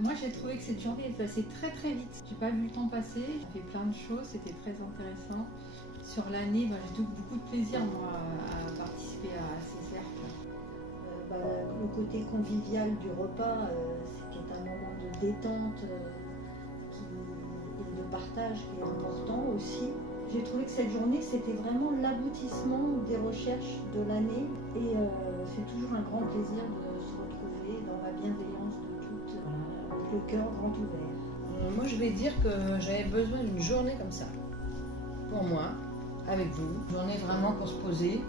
Moi j'ai trouvé que cette journée est passée très très vite. J'ai pas vu le temps passer, j'ai fait plein de choses, c'était très intéressant. Sur l'année, j'ai eu beaucoup de plaisir moi à participer à ces cercles. Le côté convivial du repas, qui est un moment de détente et de partage qui est important aussi. J'ai trouvé que cette journée, c'était vraiment l'aboutissement des recherches de l'année et c'est toujours un grand plaisir de se retrouver dans la bienveillance de toutes, avec le cœur grand ouvert. Moi, je vais dire que j'avais besoin d'une journée comme ça, pour moi, avec vous. Une journée vraiment pour se poser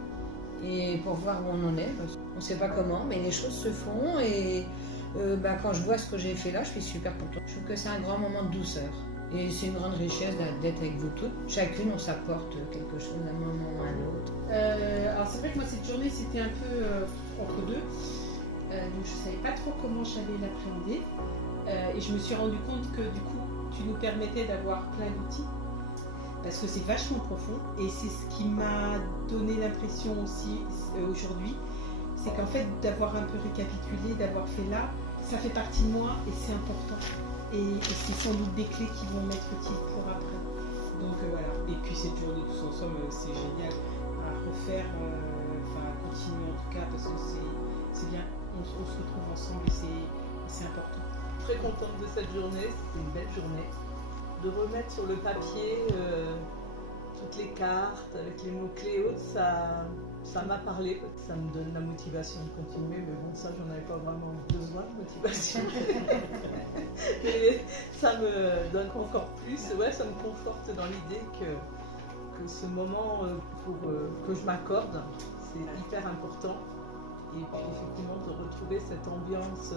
et pour voir où on en est. On ne sait pas comment, mais les choses se font et quand je vois ce que j'ai fait là, je suis super contente. Je trouve que c'est un grand moment de douceur. Et c'est une grande richesse d'être avec vous toutes. Chacune, on s'apporte quelque chose d'un moment à l'autre. Alors c'est vrai que moi cette journée c'était un peu entre deux. Donc je ne savais pas trop comment j'allais l'appréhender. Et je me suis rendu compte que du coup tu nous permettais d'avoir plein d'outils. Parce que c'est vachement profond. Et c'est ce qui m'a donné l'impression aussi aujourd'hui. C'est qu'en fait d'avoir un peu récapitulé, d'avoir fait là, ça fait partie de moi et c'est important. Et c'est sans doute des clés qui vont m'être utiles pour après. Donc voilà. Et puis cette journée tous ensemble, c'est génial à refaire, à continuer en tout cas, parce que c'est bien. On se retrouve ensemble et c'est important. Très contente de cette journée, c'était une belle journée. De remettre sur le papier toutes les cartes avec les mots-clés et autres, ça m'a parlé, ça me donne la motivation de continuer, mais bon, ça j'en avais pas vraiment besoin de motivation. Mais ça me donne encore plus, ça me conforte dans l'idée que ce moment que je m'accorde, c'est hyper important. Et puis effectivement de retrouver cette ambiance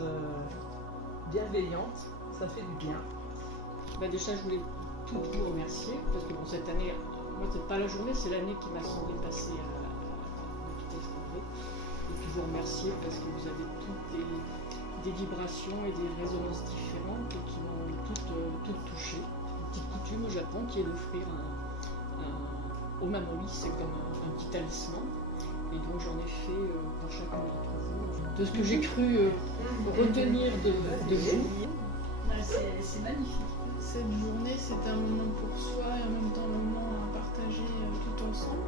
bienveillante, ça fait du bien. Déjà je voulais toutes vous remercier, parce que cette année, moi c'est pas la journée, c'est l'année qui m'a semblé passer à la vitesse grand V. Et puis vous remercier parce que vous avez toutes des vibrations et des résonances différentes et qui m'ont toutes touchées. Une petite coutume au Japon qui est d'offrir au Mamori, c'est comme un petit talisman. Et donc j'en ai fait pour chacun d'entre vous. De ce que j'ai cru retenir de vous. C'est magnifique. Cette journée, c'était un moment pour soi et en même temps un moment à partager tout ensemble.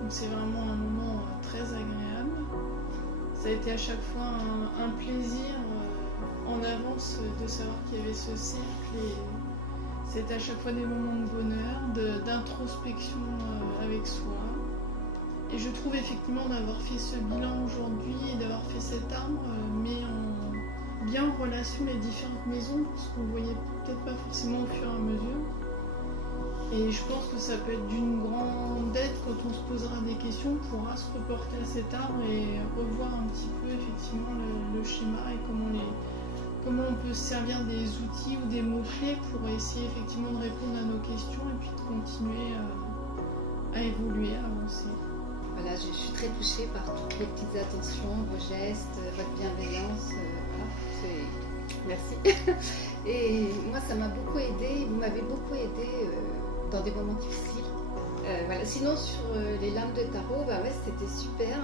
Donc c'est vraiment un moment très agréable. Ça a été à chaque fois un plaisir en avance de savoir qu'il y avait ce cercle et c'était à chaque fois des moments de bonheur, d'introspection avec soi. Et je trouve effectivement d'avoir fait ce bilan aujourd'hui et d'avoir fait cet arbre, mais bien en relation les différentes maisons, parce qu'on ne voyait peut-être pas forcément au fur et à mesure. Et je pense que ça peut être d'une grande aide quand on se posera des questions, on pourra se reporter à cet arbre et revoir un petit peu effectivement le schéma et comment on peut se servir des outils ou des mots-clés pour essayer effectivement de répondre à nos questions et puis de continuer à évoluer, à avancer. Voilà, je suis très touchée par toutes les petites attentions, vos gestes, votre bienveillance. Merci. Et moi, ça m'a beaucoup aidée, vous m'avez beaucoup aidée dans des moments difficiles. Sinon, sur les lames de tarot, c'était super.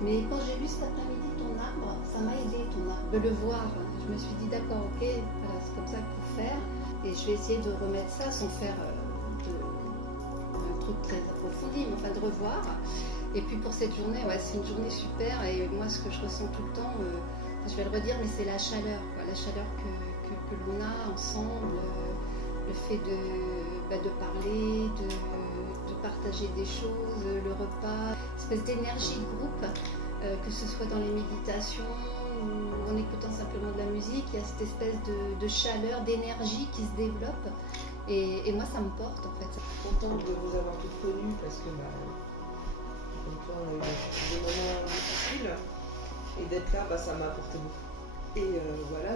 Mais quand j'ai lu cet après-midi ton arbre, ça m'a aidé ton arbre, de le voir. Je me suis dit, d'accord, ok, c'est comme ça qu'il faut faire. Et je vais essayer de remettre ça sans faire un truc très approfondi, mais de revoir. Et puis pour cette journée, c'est une journée super. Et moi, ce que je ressens tout le temps, je vais le redire, mais c'est la chaleur que l'on a ensemble, le fait de parler, de partager des choses, le repas, une espèce d'énergie de groupe, que ce soit dans les méditations ou en écoutant simplement de la musique, il y a cette espèce de chaleur, d'énergie qui se développe. Et moi, ça me porte en fait. Je suis contente de vous avoir toutes connues parce que comme toi, on a eu des moments difficiles. Et d'être là, ça m'a apporté beaucoup. Et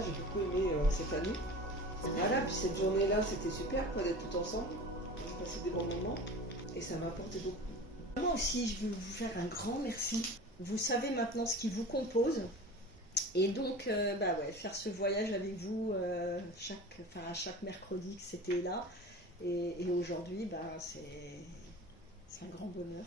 j'ai beaucoup aimé cette année. Voilà, puis cette journée-là, c'était super d'être tout ensemble. On a passé des bons moments. Et ça m'a apporté beaucoup. Moi aussi, je veux vous faire un grand merci. Vous savez maintenant ce qui vous compose. Et donc, faire ce voyage avec vous à chaque mercredi que c'était là. Et aujourd'hui, c'est un grand bonheur.